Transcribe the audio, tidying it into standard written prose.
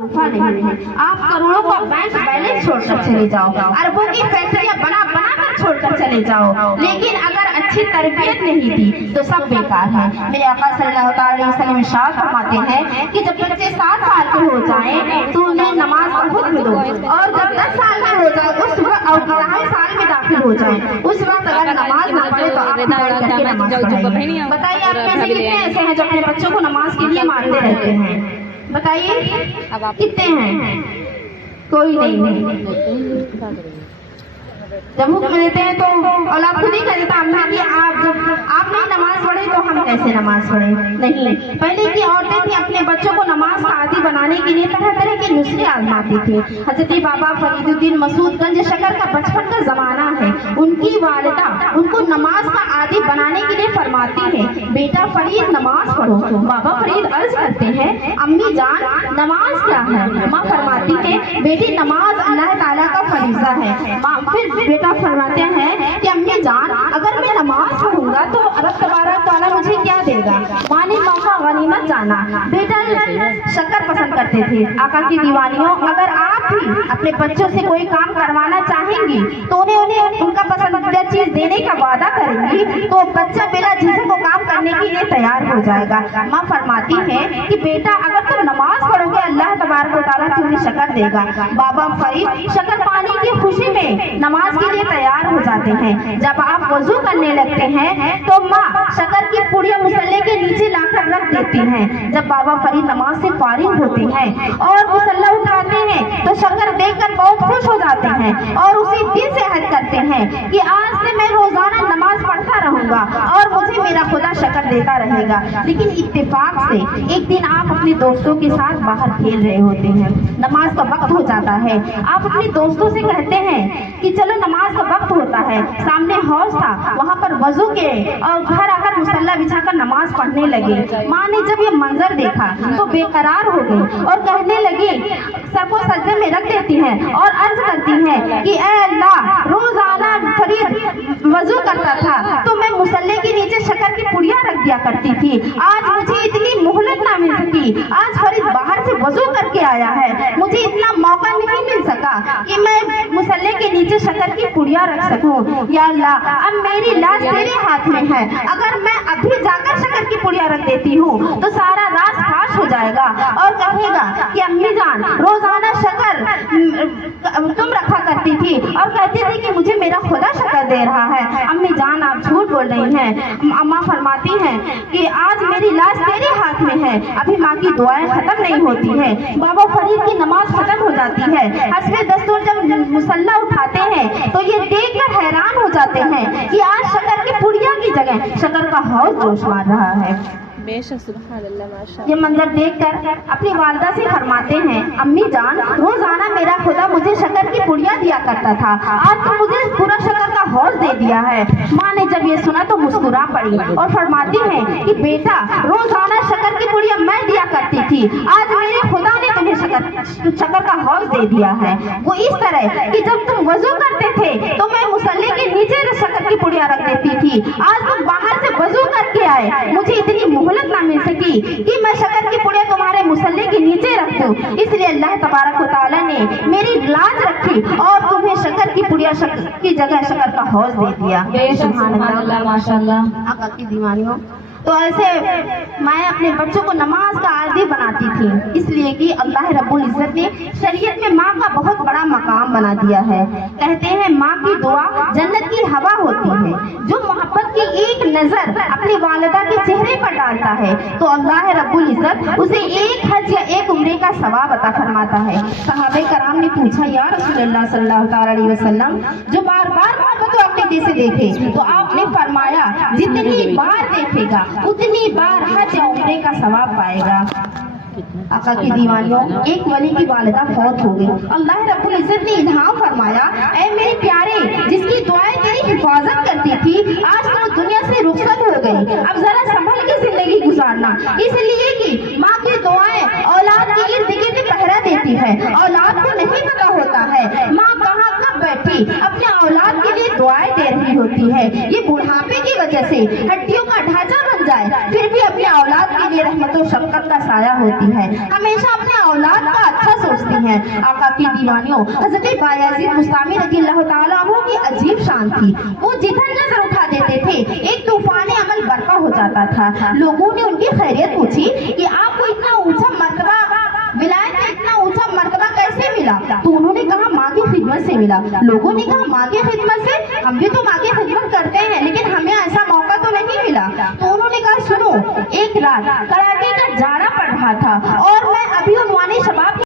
नहीं है। आप करोड़ों का बैंक बैलेंस छोड़कर चले जाओ, अरबों की फैक्ट्रियां बना कर छोड़कर चले जाओ, लेकिन अगर अच्छी तरबियत नहीं दी तो सब बेकार है। मेरे आका सल्लल्लाहु अलैहि वसल्लम इरशाद फरमाते हैं कि जब बच्चे 7 साल के हो जाएं तो उन्हें नमाज का हुक्म दो, और जब 10 साल के हो जाए उस वक्त, और 11वें साल में दाखिल हो जाए उस वक्त अगर नमाज ना पढ़े तो आप नमाज पढ़ाइए। बताइए आप में से कितने ऐसे हैं जो अपने बच्चों को नमाज के लिए मारते रहते हैं? बताइए कितने हैं? कोई नहीं है। जब हुक्म देते हैं तो औलाद खुद ही कहता है कि आप जब आप नहीं नमाज पढ़े तो हम कैसे नमाज पढ़े? नहीं, पहले की औरतें थी अपने बच्चों को नमाज का आदी बनाने के लिए तरह तरह के नुस्खे आजमाती थी। हजरत बाबा फरीदुद्दीन मसूदगंज शकर का बचपन का जमाना है, उनकी वालिदा उनको नमाज का आदी बनाने के लिए फरमाती है, बेटा फरीद नमाज पढ़ो। बाबा फरीद अर्ज करते हैं, अम्मी जान नमाज क्या है? माँ फरमाती है, बेटी नमाज अल्लाह ताला का फरीजा है। माँ फिर बेटा फरमाते हैं कि अम्मी जान अगर मैं नमाज पढ़ूंगा तो अल्लाह तबारक तआला मुझे क्या देगा? माँ ने मौका गनीमत जाना। बेटा शक्कर पसंद करते थे। आका की दीवानियों, अगर आप भी अपने बच्चों से कोई काम करवाना चाहेंगी तो उन्हें उनका पसंदीदा चीज देने का वादा करेंगी तो बच्चा बिना झिझक को काम करने के लिए तैयार हो जाएगा। माँ फरमाती है कि बेटा अगर तुम नमाज पढ़ोगे अल्लाह तबारक तआला तुम्हें शक्कर देगा। बाबा फरीद शक्कर पाने की खुशी में नमाज के लिए तैयार हो जाते हैं। जब आप वजू करने लगते हैं तो माँ शक्कर की पुड़िया मुसल्ले के नीचे लाकर रख देती हैं। जब बाबा फरीद नमाज से फारिग होते हैं और मुसल्ला उठाते हैं तो शक्कर देखकर बहुत खुश हो जाते हैं और उसी दिन से अहद करते हैं कि आज से मैं रोजाना नमाज पढ़ता रहूंगा और मुझे मेरा खुदा शक्कर देता रहेगा। लेकिन इत्तेफाक से एक दिन आप अपने दोस्तों के साथ बाहर खेल रहे होते हैं, नमाज का वक्त हो जाता है। आप अपने दोस्तों से कहते हैं कि चलो नमाज का वक्त होता है। सामने हौज था, वहाँ पर वजू के और घर आकर मुसल्ला बिछाकर नमाज पढ़ने लगे। माँ ने जब ये मंजर देखा तो बेकरार हो गई और कहने लगी, सर को सजदे में रख देती हैं और अर्ज करती हैं कि ऐ अल्लाह, रोजाना फरीद वजू करता था तो मैं मुसल्ले के नीचे शक्कर की पुड़िया रख दिया करती थी। आज मुझे इतनी मोहलत ना मिल सकी, आज फरीद बाहर से वजू करके आया है, मुझे इतना मौका नहीं मिल सका कि मैं मुसल्ले के नीचे शक्कर की पुड़िया रख सकूं। या अल्लाह, अब मेरी लाश तेरे हाथ में है, अगर मैं अभी जाकर शक्कर की पुड़िया रख देती हूँ तो सारा राज फाश हो जाएगा और कहेगा कि अम्मी जान रोजाना शक्कर तुम रखा करती थी और कहती थी कि मुझे मेरा खुदा शक्कर दे रहा है। अम्मी जान आप झूठ बोल रही हैं। अम्मा फरमाती हैं कि आज मेरी लाश तेरे हाथ में है, अभी माँ की दुआएं खत्म नहीं होती है। बाबा फरीद की नमाज खत्म हो जाती है। हस्बे दस्तूर जब मुसल्ला उठाते हैं तो ये देखकर हैरान हो जाते हैं कि आज शक्कर की पुड़िया की जगह शक्कर का हौज जोश मार रहा है। ये मंजर देखकर अपनी वालिदा से फरमाते हैं, अम्मी जान रोजाना मेरा खुदा मुझे शक्कर की पुड़िया दिया करता था, आज तो मुझे पूरा शक्कर का हौज दे दिया है। माँ ने जब ये सुना तो मुस्कुरा पड़ी और फरमाती है कि बेटा रोजाना शक्कर की पुड़िया मैं दिया करती थी, आज मेरे खुदा ने तुम्हें शक्कर का हौज दे दिया है। वो इस तरह कि जब तुम वजू करते थे तो मैं मुसल्ले के नीचे शक्कर की पुड़िया रख देती थी, आज तुम बाहर से वजू करके आए, मुझे इतनी मोहलत ना मिल सकी कि मैं शक्कर की पुड़िया तुम्हारे मुसल्ले के नीचे रख दूं, इसलिए अल्लाह तबारक व तआला ने मेरी लाज रखी और तुम्हें शक्कर की पुड़िया की जगह शक्कर का हौज दे दिया। सुभान अल्लाह, माशाअल्लाह। आका की दीवानियों, तो ऐसे मैं अपने बच्चों को नमाज का आदी बनाती थी, इसलिए कि अल्लाह रब्बुल इज्जत ने शरीयत में माँ का बहुत बड़ा मकाम बना दिया है। कहते हैं माँ की दुआ जन्नत की हवा होती है, जो मोहब्बत की एक नजर अपनी वालिदा के चेहरे पर डालता है तो अल्लाह रब्बुल इज्जत उसे एक हज या एक उम्रे का सवाब अता फरमाता है। सहाबे कराम ने पूछा, या रसूलल्लाह सल्लल्लाहु अलैहि वसल्लम, जो बार बार मोहब्बत अपने दिल से देखे, तो आपने फरमाया जितनी बार देखेगा उतनी बार हज या उम्रे का सवाब पाएगा। आका की दीवानियों, एक वली की वालिदा फौत हो गई। अल्लाह रब्बुल इज्जत ने इल्हाम फरमाया, ऐ मेरे प्यारे, जिसकी दुआएं तेरी हिफाजत करती थी आज तो दुनिया से रुखसत हो गई, अब जरा संभल के जिंदगी गुजारना। इसलिए कि माँ की दुआएं औलाद के इर्द गिर्द पहरा देती है, औलाद को नहीं पता होता है माँ कहाँ कब बैठी अपने औलाद के लिए दुआएं दे रही होती है। ये बुढ़ापे की वजह से हड्डियों का ढांचा बन जाए फिर भी अपने औलाद के लिए रहमत और शफकत का साया होती है। हमेशा अपने औलाद का अच्छा हैं। आका की दीवानियों हजरत बायजीद मुस्तामी रज़ी अल्लाह ताला अन्हु की अजीब शान थी। वो जिधर नजर उठा देते थे एक तूफान अमल बरपा हो जाता था। लोगों ने उनकी खैरियत पूछी कि आपको इतना ऊंचा मर्तबा, विलायत का इतना ऊंचा मर्तबा कैसे मिला? तो उन्होंने कहा माँ की खिदमत से मिला। लोगों ने कहा माँ की खिदमत से? हम भी तो माँ की खिदमत करते हैं लेकिन हमें ऐसा मौका तो नहीं मिला। तो उन्होंने कहा सुनो, एक रात कराटे का जाड़ा पड़ रहा था और मैं अभी उन्वाने शबाब